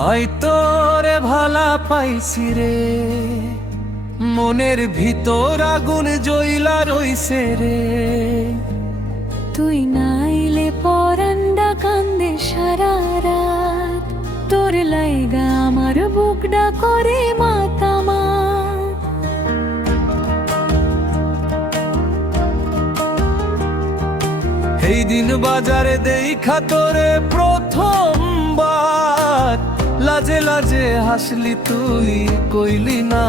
হয়তোরে ভালা পাইছি রে, মনের ভিতর আগুন জ্বইলা রইছে রে। তুই নাইলে পরান্ডা কান্দে সারা রাত, তোর লাইগা আমার বুকডা করে মাতামা। এই দিন বাজারে দেখা তোরে প্রথমবার, লাজে লাজে হাসলি তুই, কইলি না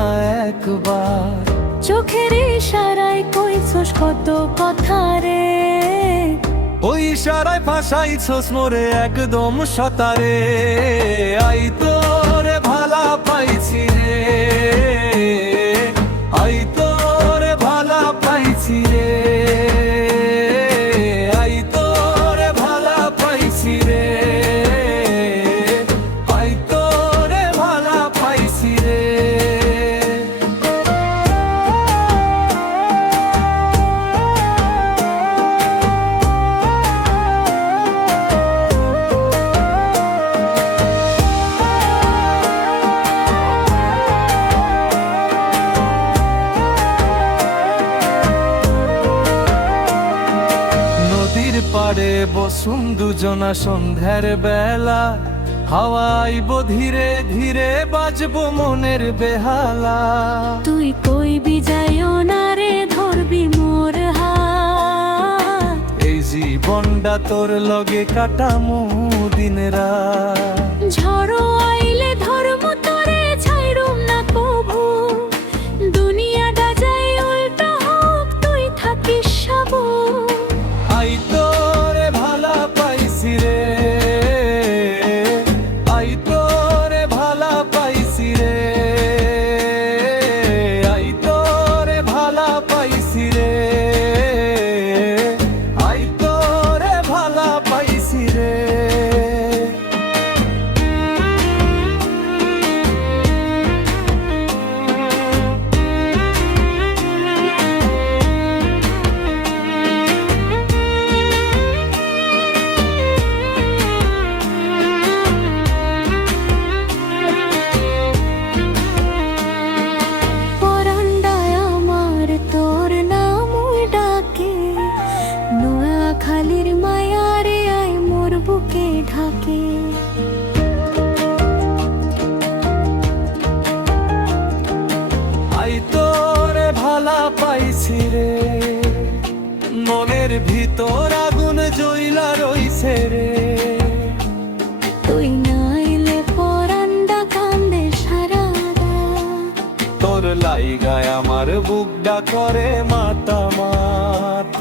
একবার। চোখের ইশারায় কইছস কত কথা রে, ওই ইশারায় ফাঁসাইছস মোরে একদম সতারে। আই তোরে ভালা পাইছি রে, আই তোরে ভালা পাইছি রে, আই তোরে ভালা পাইছি রে, আই তোরে ভালা পাইছি রে। পারে বসুন দুজনা সন্ধ্যার বেলা, হাওয়াইব ধীরে ধীরে বাজবো মনের বেহালা। তুই কইবি যাইও না রে, ধরবি মোর হাত, এই জীবনটা তোর লগে কাটামু দিন রাত। ঝড়ো আইলে ধর্ম তোরে ছাইরুম না কভু, দুনিয়াটা যাই উল্টা হোক তুই থাকিস সাবু। আই তোরে ভালা পাইছি রে, আই তোরে ভালা পাইছি রে, আই তোরে ভালা পাইছি রে, আই তোরে ভালা পাইছি রে। খালির মায়ারে আয় মোর বুকে ঢাকে, আই তোরে ভালা পাইছি রে, মনের ভিতর আগুন জ্বইলা রইছে রে। তুই নাইলে পরান্ডা কান্দে সারা রাত, তোর লাইগায় আমার বুকডা করে মাতামাত।